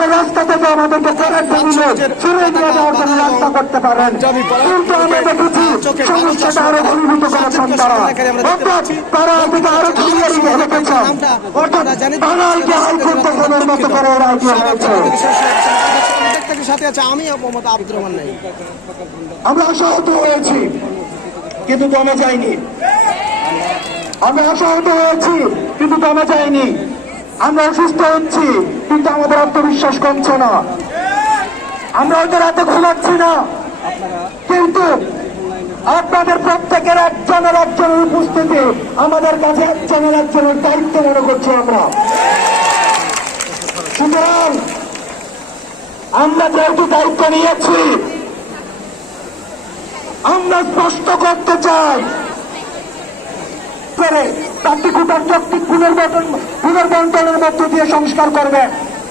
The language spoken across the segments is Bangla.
আপনারা রাস্তা থেকে আমাদেরকে কারেন্ট দিলে ফিরে নিয়ে যাওয়ার জন্য রাস্তা করতে পারেন। কিন্তু আমরা দেখেছি সমস্যাটা আরও ঘনীভূত করেছেন তারা অর্থাৎ তারা এদিকে আরও ক্লিয়ারি রেখেছেন অর্থাৎ বাঙালকে হাইকোর্টে গণের মতো করে ওরা এগিয়ে হয়েছে সাথে আছে আমি মোহাম্মদ আব্দুর রহমান নাই আমরা আশাহত হয়েছি। কিন্তু দমে যাইনি। আমরা আশাহত হয়েছি কিন্তু দমে যাইনি। আমরা অসুস্থ হচ্ছি, কিন্তু আমাদের আত্মবিশ্বাস কমছে না। আমরা ওদের রাতে ঘুমাচ্ছি না। কিন্তু আপনাদের প্রত্যেকের একজনের একজনের উপস্থিতি আমাদের কাছে একজনের একজনের দায়িত্ব মনে করছি আমরা। সুতরাং আমরা যেহেতু দায়িত্ব নিয়েছি, আমরা স্পষ্ট করতে চাই করে প্রান্তিকুটার যৌক্তিক পুনর্বন্টন পুনর্বন্টনের মধ্য দিয়ে সংস্কার করবে।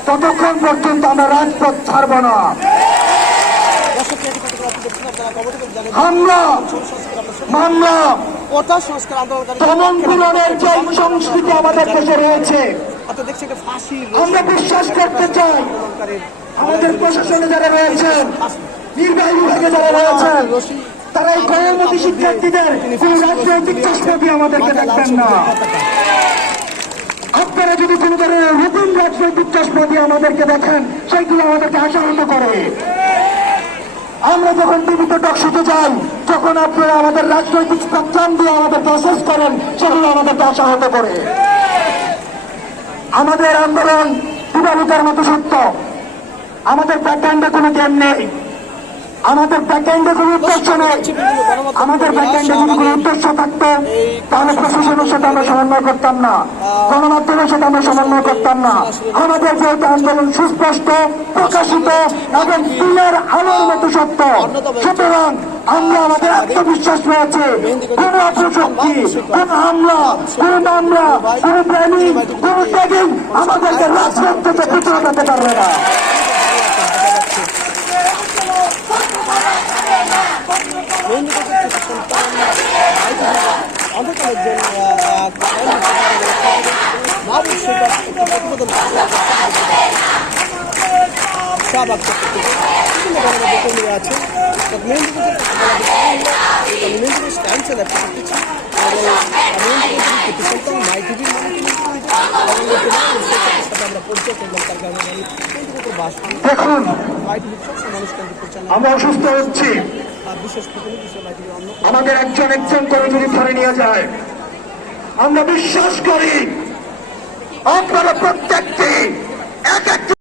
ততক্ষণ পর্যন্ত আমরা রাজপথ ছাড়ব না। আমাদের বিশ্বাস করতে চাই। আমাদের প্রশাসনে যারা নির্বাহী বিভাগে যারা রয়েছেন তারা এই কর্মমতী শিক্ষার্থীদের কোন রাজনৈতিক চশমা দিয়ে আমাদেরকে দেখবেন না। আপনারা যদি কোনো ধরনের নতুন রাজনৈতিক চশমা দিয়ে আমাদেরকে দেখেন সেইগুলো আমাদেরকে আশাহত করে। আমরা যখন টিভিতে টকশোতে যাই তখন আপনারা আমাদের রাজনৈতিক স্পেকট্রাম দিয়ে আমাদেরকে অ্যাসেস করেন, সেগুলো আমাদেরকে আশাহত করে। আমাদের আন্দোলন দিবালিকার মতো সত্য। আমাদের ব্যাকগ্রাউন্ডে কোনো জ্ঞান নেই। আমাদের ব্যাকগ্রাউন্ডে কোনো উদ্দেশ্য নেই। আমাদের ব্যাকগ্রাউন্ডে যদি কোনো উদ্দেশ্য থাকতো তাহলে প্রশাসনের সাথে আমরা সমন্বয় করতাম না। গণমাধ্যমের সাথে আমরা সমন্বয় করতাম না। আমাদের যেহেতু আন্দোলন সুস্পষ্ট প্রকাশিত এবং দিনের আলোর মতো সত্য সুতরাং আমরা আমাদের আত্মবিশ্বাস রয়েছে। কোন অপশক্তি কোন হামলা কোন মামলা কোন প্ল্যানিং কোন ট্যাগিং আমাদেরকে থেকে পিছনে যেতে পারবে না। অন্তকালের জন্য মাহবুব শেখ একটা প্রতিবেদন শাহবাগ বিভিন্ন ধরনের কর্মী আছে মেহেন্দিপুর মেহেন্দিপুর ক্যান্সেল মানুষ আমরা অসুস্থ হচ্ছি। আমাদের একজন একজন করে যদি ধরে নিয়ে যায়, আমরা বিশ্বাস করি আপনারা প্রত্যেকটি এক এক